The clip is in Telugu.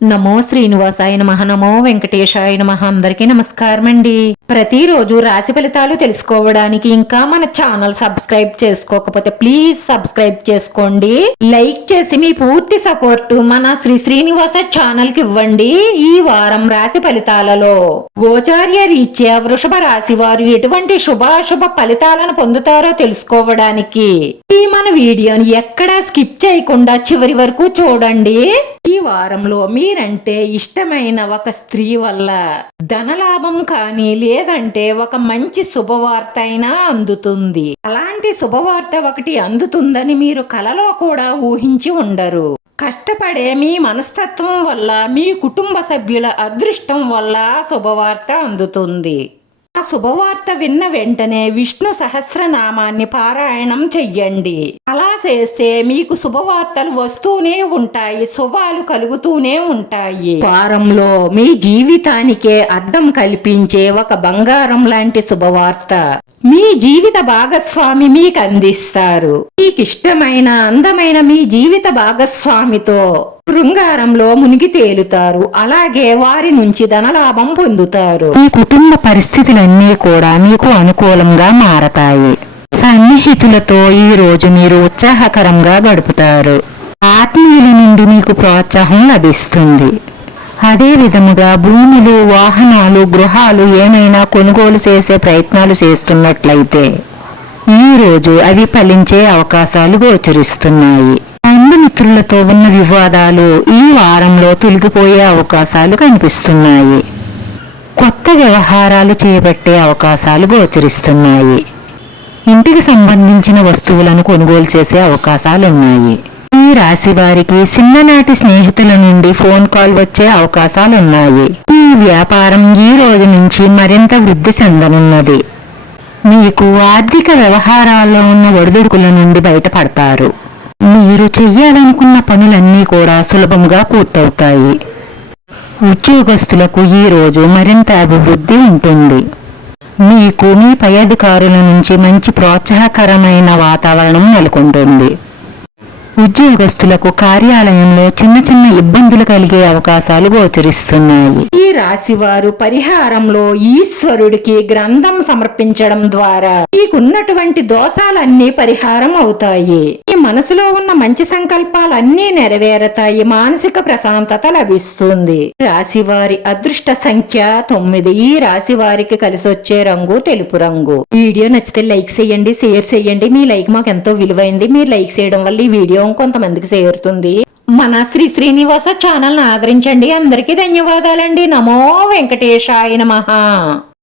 నమో శ్రీనివాసాయ నమః. నమో వెంకటేశాయ నమః. అందరికీ నమస్కారం అండి. ప్రతిరోజు రాశి ఫలితాలు తెలుసుకోవడానికి ఇంకా మన ఛానల్ సబ్స్క్రైబ్ చేసుకోకపోతే ప్లీజ్ సబ్స్క్రైబ్ చేసుకోండి. లైక్ చేసి మీ పూర్తి సపోర్ట్ మన శ్రీనివాస ఛానల్ కి ఇవ్వండి. ఈ వారం రాశి ఫలితాలలో గోచార్య రీత్యా వృషభ రాశి వారు ఎటువంటి శుభాశుభ ఫలితాలను పొందుతారో తెలుసుకోవడానికి ఈ మన వీడియోని ఎక్కడా స్కిప్ చేయకుండా చివరి వరకు చూడండి. ఈ వారంలో మీరంటే ఇష్టమైన ఒక స్త్రీ వల్ల ధనలాభం కానీ లేదంటే ఒక మంచి శుభవార్త అయినా అందుతుంది. అలాంటి శుభవార్త ఒకటి అందుతుందని మీరు కలలో కూడా ఊహించి ఉండరు. కష్టపడే మీ మనస్తత్వం వల్ల మీ కుటుంబ సభ్యుల అదృష్టం వల్ల శుభవార్త అందుతుంది. ఆ శుభవార్త విన్న వెంటనే విష్ణు సహస్రనామాన్ని పారాయణం చెయ్యండి. అలా చేస్తే మీకు శుభవార్తలు వస్తూనే ఉంటాయి, శుభాలు కలుగుతూనే ఉంటాయి. వారంలో మీ జీవితానికే అర్థం కల్పించే ఒక బంగారం లాంటి శుభవార్త మీ జీవిత భాగస్వామి మీకు అందిస్తారు. మీకిష్టమైన అందమైన మీ జీవిత భాగస్వామితో శృంగారంలో మునిగి తేలుతారు. అలాగే వారి నుంచి ధనలాభం పొందుతారు. మీ కుటుంబ పరిస్థితులన్నీ కూడా మీకు అనుకూలంగా మారతాయి. సన్నిహితులతో ఈ రోజు మీరు ఉత్సాహకరంగా గడుపుతారు. ఆత్మీయుల నుండి మీకు ప్రోత్సాహం లభిస్తుంది. అదే విధముగా భూములు, వాహనాలు, గృహాలు ఏమైనా కొనుగోలు చేసే ప్రయత్నాలు చేస్తున్నట్లయితే ఈ రోజు అవి ఫలించే అవకాశాలు గోచరిస్తున్నాయి. బంధుమిత్రులతో ఉన్న వివాదాలు ఈ వారంలో తొలగిపోయే అవకాశాలు కనిపిస్తున్నాయి. కొత్త వ్యవహారాలు చేపట్టే అవకాశాలు గోచరిస్తున్నాయి. ఇంటికి సంబంధించిన వస్తువులను కొనుగోలు చేసే అవకాశాలున్నాయి. ఈ రాశి వారికి చిన్ననాటి స్నేహితుల నుండి ఫోన్ కాల్ వచ్చే అవకాశాలున్నాయి. ఈ వ్యాపారం ఈ రోజు నుంచి మరింత వృద్ధి చెందనున్నది. మీకు ఆర్థిక వ్యవహారాల్లో ఉన్న ఒడిదుడుకుల నుండి బయటపడతారు. మీరు చెయ్యాలనుకున్న పనులన్నీ కూడా సులభంగా పూర్తవుతాయి. ఉద్యోగస్తులకు ఈ రోజు మరింత అభివృద్ధి ఉంటుంది. మీకు మీ పై అధికారుల నుంచి మంచి ప్రోత్సాహకరమైన వాతావరణం నెలకొంటుంది. ఉద్యోగస్తులకు కార్యాలయంలో చిన్న చిన్న ఇబ్బందులు కలిగే అవకాశాలు గోచరిస్తున్నాయి. ఈ రాశి వారు పరిహారంలో ఈశ్వరుడికి గ్రంథం సమర్పించడం ద్వారా మీకున్నటువంటి దోషాలన్నీ పరిహారం అవుతాయి. మీ మనసులో ఉన్న మంచి సంకల్పాలన్నీ నెరవేరతాయి. మానసిక ప్రశాంతత లభిస్తుంది. రాశి వారి అదృష్ట సంఖ్య 9. ఈ రాశి వారికి కలిసొచ్చే రంగు తెలుపు రంగు. వీడియో నచ్చితే లైక్ చేయండి, షేర్ చేయండి. మీ లైక్ మాకు ఎంతో విలువైంది. మీరు లైక్ చేయడం వల్ల ఈ వీడియో కొంతమందికి చేరుతుంది. మన శ్రీనివాస ఛానల్ ఆదరించండి. అందరికీ ధన్యవాదాలండి. నమో వెంకటేశాయ నమః.